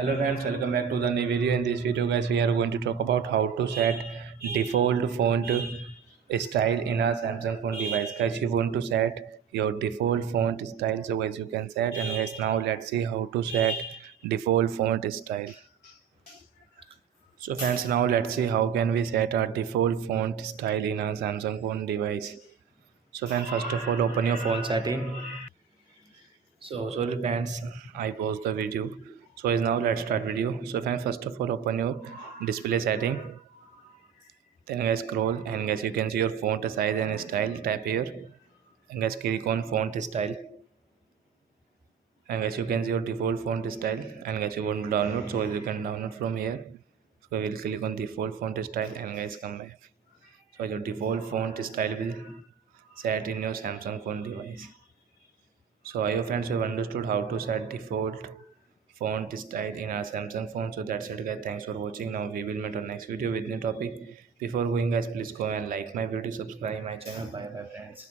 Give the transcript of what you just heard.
Hello friends, welcome back to the new video. In this video guys, we are going to talk about how to set default font style in a Samsung phone device. Guys, you want to set your default font style, so guys you can set. And guys, now let's see how to set default font style. So friends, now let's see how can we set our default font style in a Samsung phone device. So friends, first of all open your phone setting. So sorry friends, I paused the video. So is now let's start video. So friends, first of all open your display setting. Then guys scroll and guys you can see your font size and style. Tap here and guys click on font style. And guys you can see your default font style. And guys you want to download, so you can download from here. So I will click on default font style and guys come back. So your default font style will set in your Samsung phone device. So I hope friends you have understood how to set default font style in our Samsung phone. So that's it guys, thanks for watching. Now we will meet on next video with new topic. Before going guys, please go and like my video, subscribe my channel. Bye bye friends.